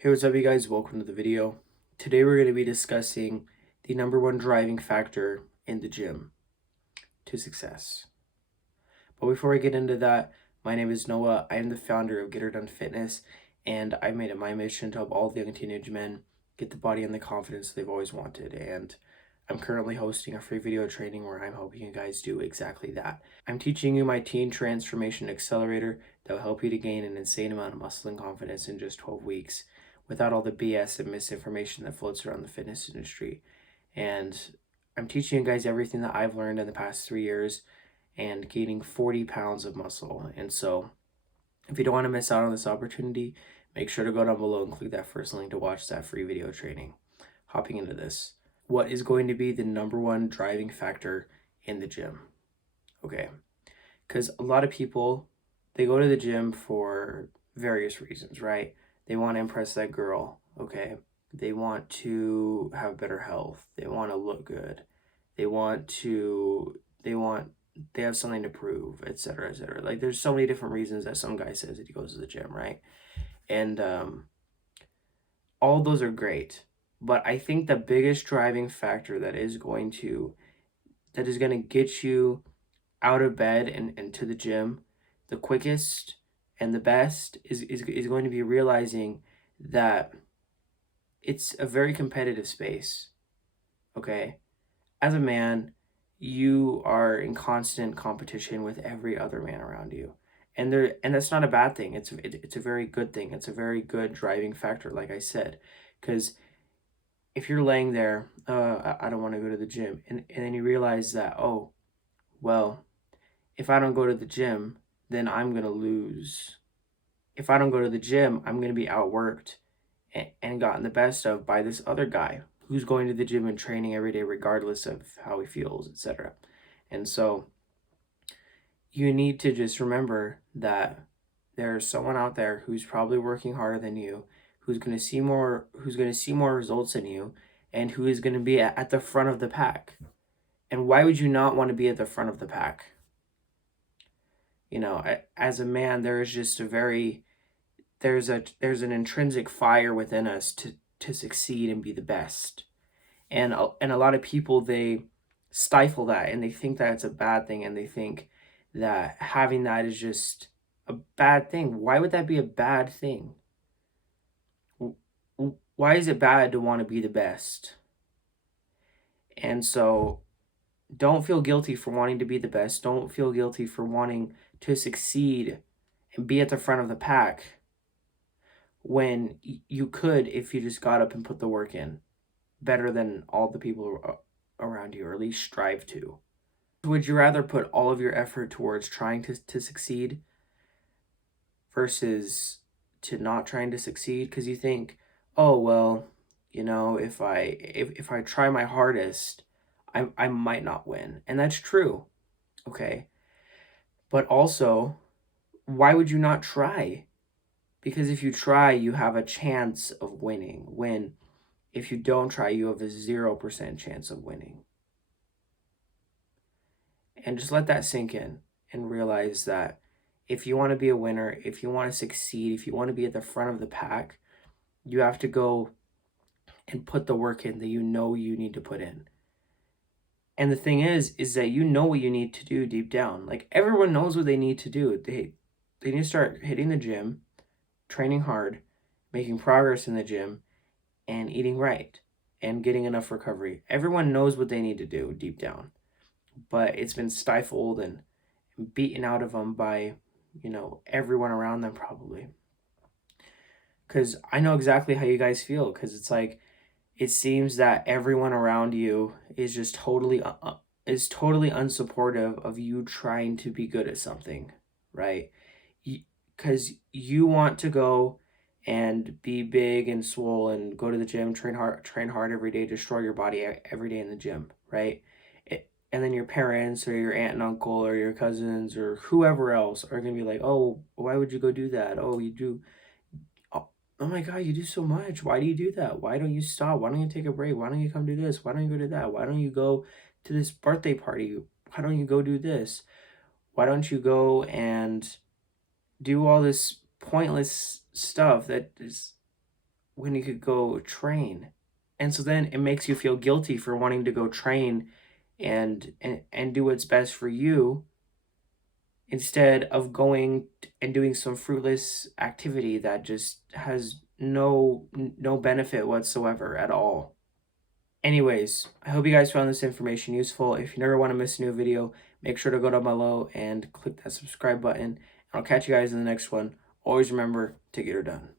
Hey, what's up, you guys? Welcome to the video. Today we're going to be discussing the number one driving factor in the gym to success. But before I get into that, my name is Noah. I am the founder of Get Her Done Fitness, and I made it my mission to help all the young teenage men get the body and the confidence they've always wanted. And I'm currently hosting a free video training where I'm helping you guys do exactly that. I'm teaching you my Teen Transformation Accelerator that will help you to gain an insane amount of muscle and confidence in just 12 weeks without all the BS and misinformation that floats around the fitness industry. And I'm teaching you guys everything that I've learned in the past 3 years and gaining 40 pounds of muscle. And so, if you don't want to miss out on this opportunity, make sure to go down below and click that first link to watch that free video training. Hopping into this, what is going to be the number one driving factor in the gym? Okay, because a lot of people, they go to the gym for various reasons, right? They want to impress that girl, okay? They want to have better health. They want to look good. They want to, they have something to prove, etc., etc. Like, there's so many different reasons that some guy says that he goes to the gym, right? And all those are great. But I think the biggest driving factor that is going to get you out of bed and to the gym the quickest and the best is going to be realizing that it's a very competitive space. Okay, as a man, you are in constant competition with every other man around you, and that's not a bad thing. It's a very good thing. It's a very good driving factor, like I said, because if you're laying there, I don't want to go to the gym, and then you realize that, oh, well, if I don't go to the gym, then I'm going to lose. If I don't go to the gym, I'm going to be outworked and gotten the best of by this other guy who's going to the gym and training every day, regardless of how he feels, etc. And so you need to just remember that there's someone out there who's probably working harder than you, who's going to see more results than you, and who is going to be at the front of the pack. And why would you not want to be at the front of the pack? You know, as a man, there is just there's an intrinsic fire within us to succeed and be the best. And a lot of people, they stifle that and they think that it's a bad thing, and they think that having that is just a bad thing. Why would that be a bad thing? Why is it bad to want to be the best? And so don't feel guilty for wanting to be the best. Don't feel guilty for wanting to succeed and be at the front of the pack when you could, if you just got up and put the work in, better than all the people around you, or at least strive to. Would you rather put all of your effort towards trying to succeed versus to not trying to succeed? Because you think, oh, well, you know, if I try my hardest, I might not win. And that's true, okay? But also, why would you not try? Because if you try, you have a chance of winning. When if you don't try, you have a 0% chance of winning. And just let that sink in and realize that if you want to be a winner, if you want to succeed, if you want to be at the front of the pack, you have to go and put the work in that you know you need to put in. And the thing is that you know what you need to do deep down. Like, everyone knows what they need to do. They need to start hitting the gym, training hard, making progress in the gym, and eating right, and getting enough recovery. Everyone knows what they need to do deep down, but it's been stifled and beaten out of them by, everyone around them, probably. Because I know exactly how you guys feel, because it's like, it seems that everyone around you is just totally unsupportive of you trying to be good at something, right? Because you want to go and be big and swole, go to the gym, train hard every day, destroy your body every day in the gym, right? And then your parents or your aunt and uncle or your cousins or whoever else are gonna be like, oh, why would you go do that? Oh, you do. Oh my God, you do so much. Why do you do that? Why don't you stop? Why don't you take a break? Why don't you come do this? Why don't you go to that? Why don't you go to this birthday party? Why don't you go do this? Why don't you go and do all this pointless stuff that is when you could go train? And so then it makes you feel guilty for wanting to go train and do what's best for you instead of going and doing some fruitless activity that just has no benefit whatsoever at all. Anyways, I hope you guys found this information useful. If you never want to miss a new video, make sure to go down below and click that subscribe button. I'll catch you guys in the next one. Always remember to get her done.